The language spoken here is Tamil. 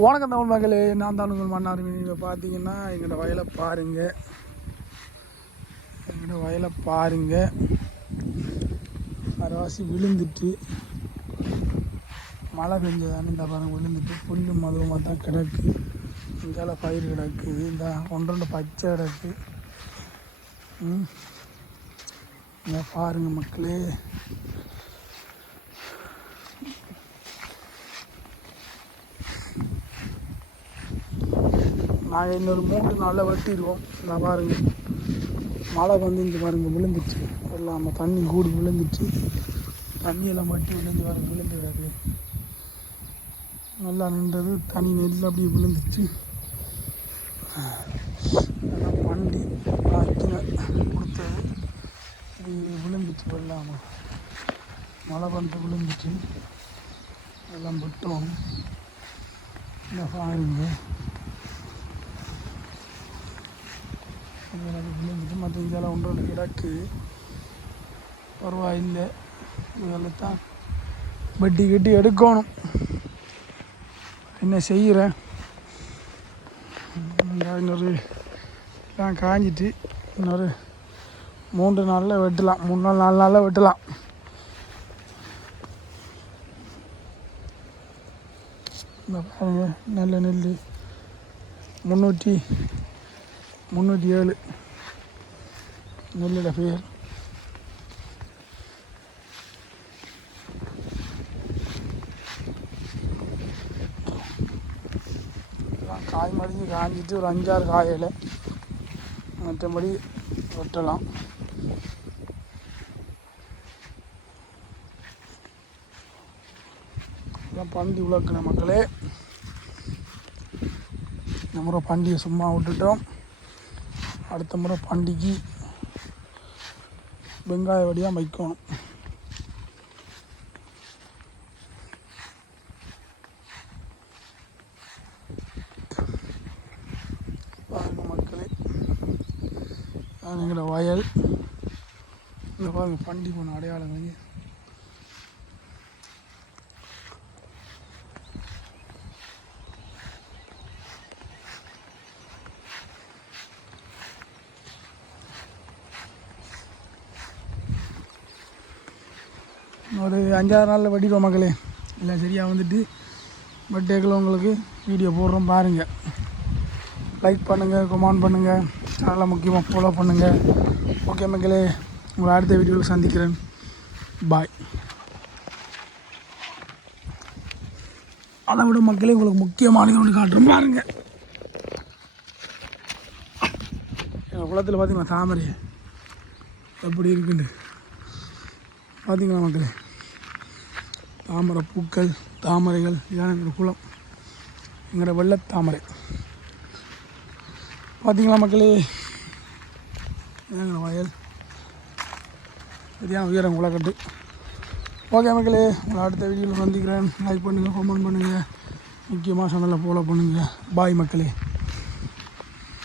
வணக்கம் தமிழ் மக்களே, நான் தான் உங்கள் மன்னார். நீங்கள் பார்த்தீங்கன்னா எங்களோட வயலை பாருங்கள், அரைவாசி விழுந்துட்டு மழை பெஞ்சதானே இந்த பாருங்கள் விழுந்துட்டு புல்லு மதுவமாக தான் கிடக்கு. இங்கால பயிர் கிடக்குது, இந்த ஒன்றொன்று பச்சை கிடக்கு. இங்கே பாருங்கள் மக்களே, நாங்கள் இன்னொரு 3 நாளில் வெட்டிடுவோம். நான் பாருங்கள் மழை வந்து இங்கே பாருங்கள் விழுந்துச்சு, எல்லாம் தண்ணி கூடி விழுந்துச்சு, தண்ணியெல்லாம் வட்டி விழுந்து பாருங்கள் விழுந்து கிடக்கு. நல்லா நின்றது தனி நெல் அப்படியே விழுந்துச்சு. எல்லாம் பண்டி ஆக்கின கொடுத்தது இது விழுந்துச்சு, வெள்ளாமல் மழை வந்து விழுந்துச்சு. எல்லாம் விட்டோம். இந்த பாருங்க விழுந்துட்டு மற்ற இதெல்லாம் ஒன்றொன்று கிடக்கு. பரவாயில்லை, இதெல்லாம் தான் வட்டி கட்டி எடுக்கணும். என்ன செய்கிறேன், இன்னொரு எல்லாம் காஞ்சிட்டு இன்னொரு 3 நாளில் வெட்டலாம், 3 நாள் 4 நாளில் வெட்டலாம். இந்த பாருங்க நல்ல நெல் 307 நெல்லில் பேர். காய் மடிஞ்சு காஞ்சிட்டு ஒரு 5-6 காயில் மற்றபடி வெட்டலாம். எல்லாம் பண்டி உழக்கின மக்களே. இந்த முறை பண்டிகை சும்மா விட்டுட்டோம். அடுத்த முறை பண்டிகை வெங்காய வடியாக வைக்கணும். பாருங்கள் மக்களே, எங்களோட வயல் இந்த பாருங்கள் பண்டி போன அடையாளங்கள். ஒரு 5-6 நாளில் வெட்டிடுவோம் மக்களே. இல்லை சரியாக வந்துட்டு பர்த்டேக்கில் உங்களுக்கு வீடியோ போடுறோம் பாருங்கள். லைக் பண்ணுங்கள், கமெண்ட் பண்ணுங்கள், சேனலை முக்கியமாக ஃபாலோ பண்ணுங்கள். ஓகே மக்களே, உங்களை அடுத்த வீடியோவில் சந்திக்கிறேன். பாய். அதை விட மக்களே உங்களுக்கு முக்கியமானது ஒன்று காட்டுறோம் பாருங்கள். எங்கள் குளத்தில் பார்த்தீங்கன்னா தாமரை எப்படி இருக்குன்னு பார்த்தீங்களா மக்களே. தாமரை பூக்கள், தாமரைகள், இதான் எங்களோட குளம், எங்களோட வெள்ளத்தாமரை. பார்த்தீங்களா மக்களே, எங்களோட வயல் சரியான உயரம் குளக்கட்டு. ஓகே மக்களே, உங்களை அடுத்த வீடியோவில் சந்திக்கிறேன். லைக் பண்ணுங்கள், கமெண்ட் பண்ணுங்கள், முக்கியமாக சேனலை ஃபாலோ பண்ணுங்கள். பாய் மக்களே.